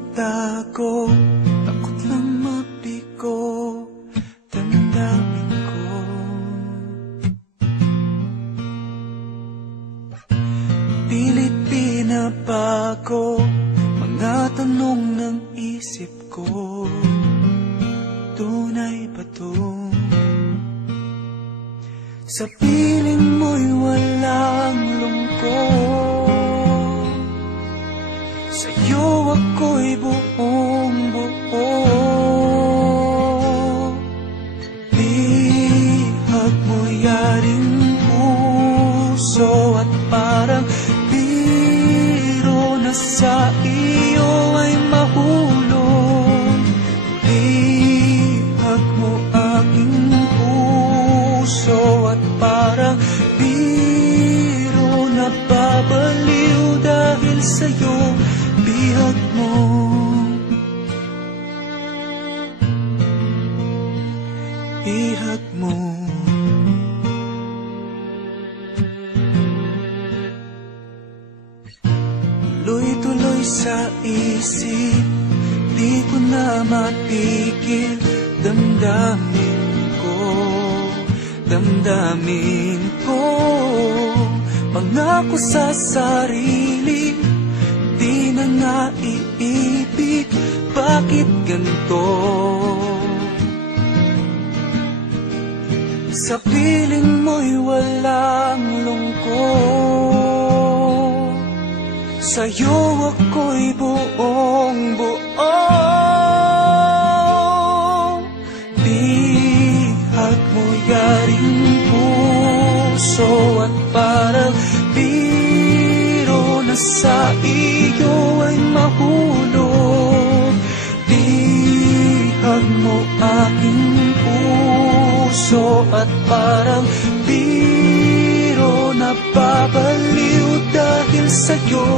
itago, takot lang mabigo, damdamin ko. Pilit pinabago mga tanong ng isip ko. Tunay ba to? Sa piling mo'y walang lungkot, sa'yo ako'y buong buo. Bihag mo yaring puso at parang biro na sa iyo ay mahulog. Bihag mo aking puso at parang biro na babaliw dahil sa'yo. Bihag mo, bihag mo. Tuloy-tuloy sa isip, di ko na matigil. Damdamin ko, damdamin ko. Pangako sa sarili, di na naiibig. Bakit ganito? Sa piling mo'y walang lungkot, sa'yo ako'y buong buo. Bihag mo yaring puso at parang biro na sa iyo ay mahulog. Bihag mo aking puso at parang biro na babaliw dahil sa'yo.